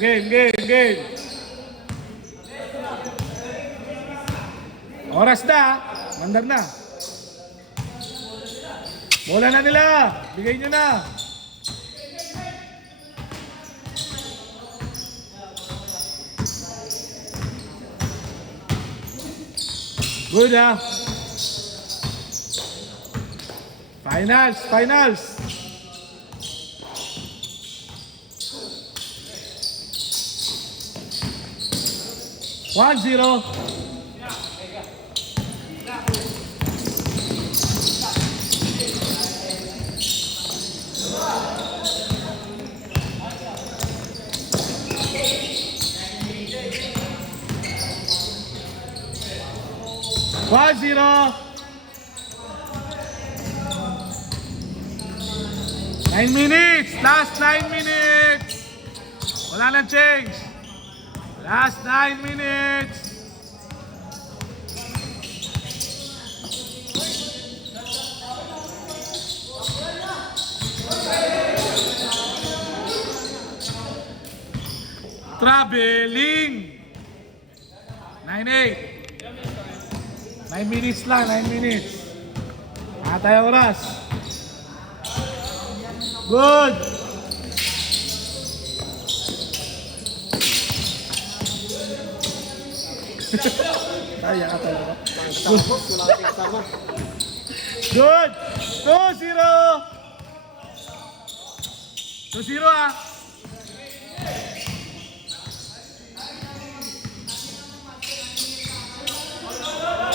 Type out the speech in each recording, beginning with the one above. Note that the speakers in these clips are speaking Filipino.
Game. Oras na. Mandar na. Bola na nila. Bigay nyo na. Good ah. Finals. 1-0. Nine minutes. Last 9 minutes. Wala nang change. Last 9 minutes. Traveling. 9-8. 9 minutes lang, 9 minutes. Atay oras. Good. Ay, ata talaga. Good. 2-0. 2-0 ah.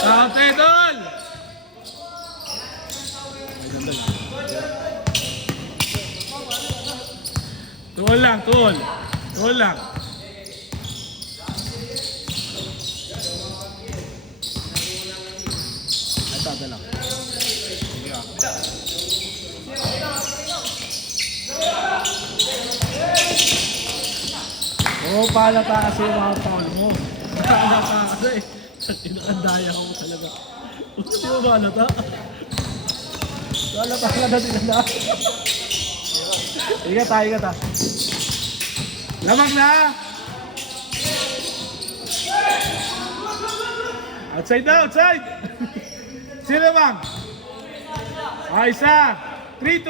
Counted all. Tuol lang. Ito lang. Oh, palata kasi yung mga paul mo. Palata kasi. Inakandaya ako talaga. Hindi mo malata? Malata ka na tinala. Igat ha. Lamang na! Outside! Sino lamang? Isa! 3-2!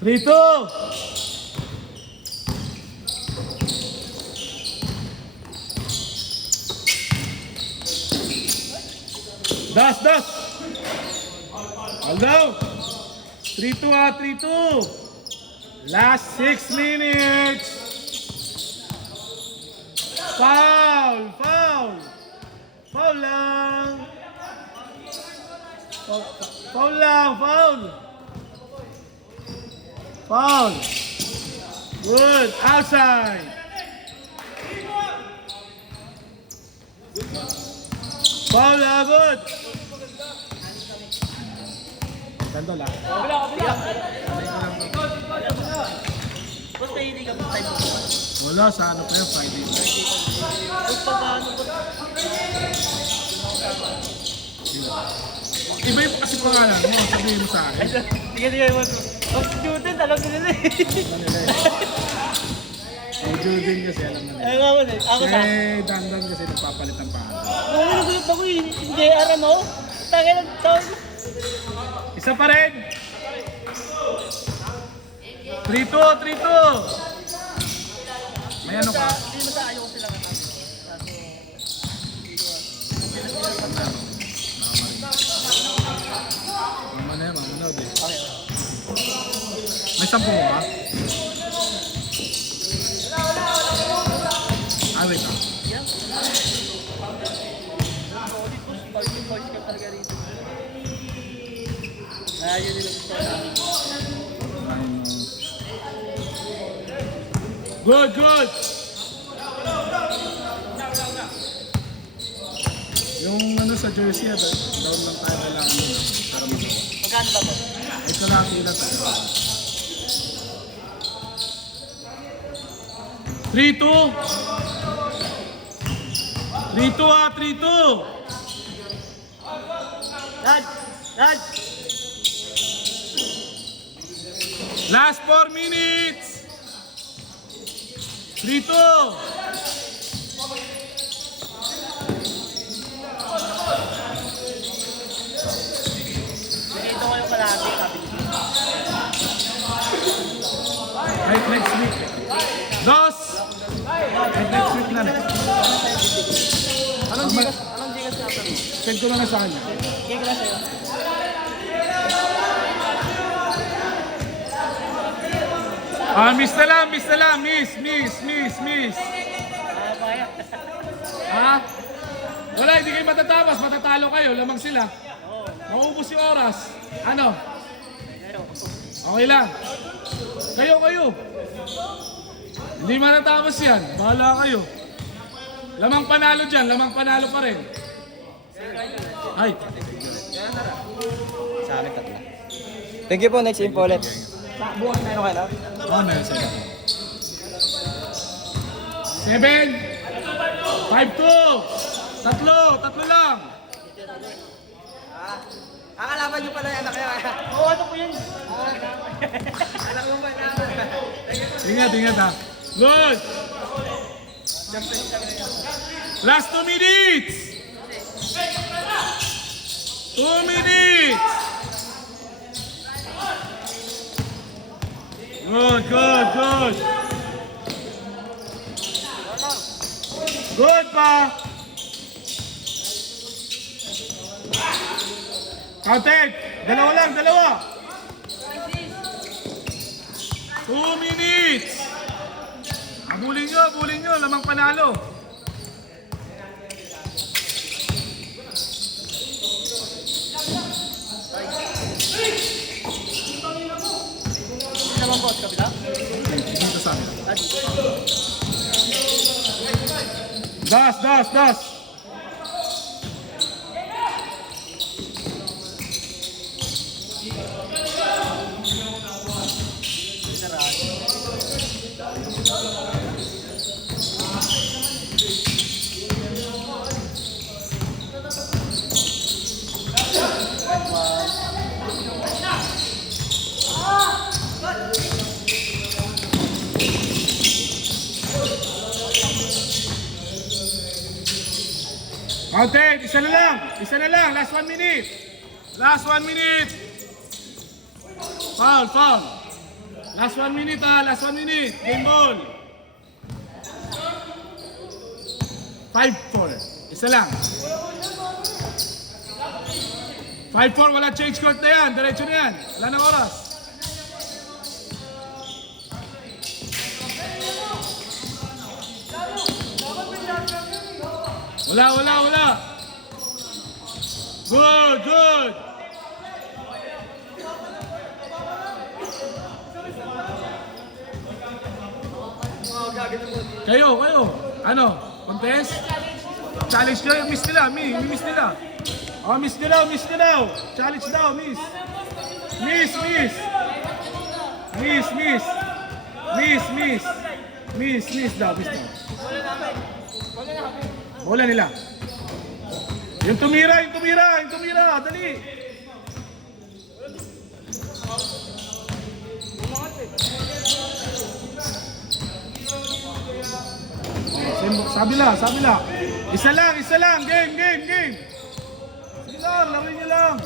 3-2! Das! Hold down! 3-2 ah, 3-2! Last 6 minutes! Foul lang! Foul! Good! Outside! Foul na, good! Ganda lang. Basta hindi ka pa tayo. Wala, sa ano pa yun, Friday. Iba yung kasi pangalan mo, sabihin mo sa akin. Sige. Mas student, alam ko nila eh. Si Jordan kasi alam na nila. Ayaw mo ako sa... Dandan kasi nagpapalit ng pangalan. Kung nagulat ako eh, hindi aram mo. Tangin ang tawag mo. Isa pa rin! 3-2! May ano ka? Hindi mo sa ayaw ko sila ka. Mamanood eh. May 10 mo ba? Wait lang. Ayaw nila gusto na. Good! Yung ano sa jersey, down lang tayo kailangan nila. Para magawa. Magkano ba po? Ay kalaki na tayo. 3-2! 3-2! Dad! Last 4 minutes. 3-2. Dito ko yung kalahati, sabi ko. Right next week. Dos. Right next week na. Anong gigas na ito? Send ko na sa kanya. Gigas na sa'yo. Miss na lang, miss na lang. Miss. Kaya. Ha? Wala, hindi kayo matatapos. Matatalo kayo. Lamang sila. Maubos yung oras. Ano? Okay lang. Kayo. Hindi matatapos yan. Bahala kayo. Lamang panalo dyan. Lamang panalo pa rin. Ay. Sa amin tatlo. Thank you po, next info ulit. Bukas meron kayo na? Oh, meron sila. 7. 5-2. Tatlo lang. Akalaban nyo pala yung anak kaya. Oo, ano po yun? Anak mo ba na? Ingat ha. Good. Last 2 minutes. 2 minutes. Good. Good pa. Counted. Dalawa. 2 minutes. Abulin nyo. Lamang panalo. Hindi naman boss, kabila? Dito sa amin. Das. Counted, isa na lang, last 1 minute. Last 1 minute. Foul. Last 1 minute last 1 minute. Game ball. 5-4. Isa lang. 5-4, wala change court na yan. Diretso na yan. Wala nang oras. Wala. Good. Kayo. Ano? Contest? Challenge kayo. Miss nila. Miss nila. Oh, miss nila. Challenge daw, miss. Miss daw. Bola nila. Yung tumira. Dali. Sabila. Isa lang. Game. Sige lang, lawin niyo lang.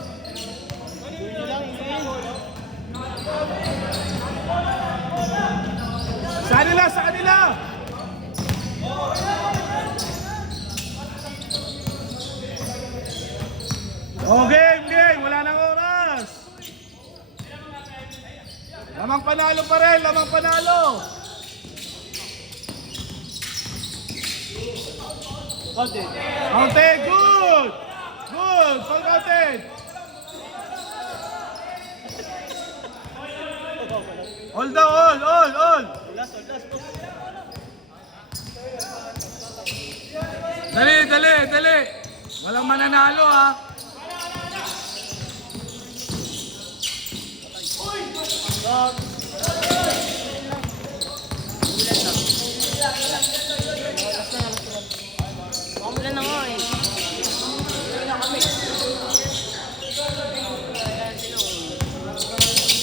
Sa kanila. Oh, game. Wala nang oras. Lamang panalo pa rin. Counted. Good. Full counted. All daw, all. Dali. Walang mananalo ha. Umulan na nga eh. Umulan na kami.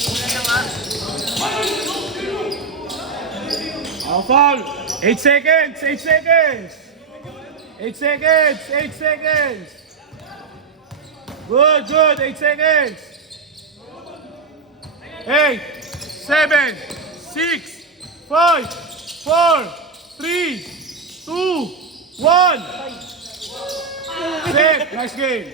Umulan na nga. No foul. 8 seconds. 8 seconds. 8 seconds. 8 seconds. Good, good. 8 seconds. 8, 7, 6, 5, 4, 3, 2, 1. Set. Nice game.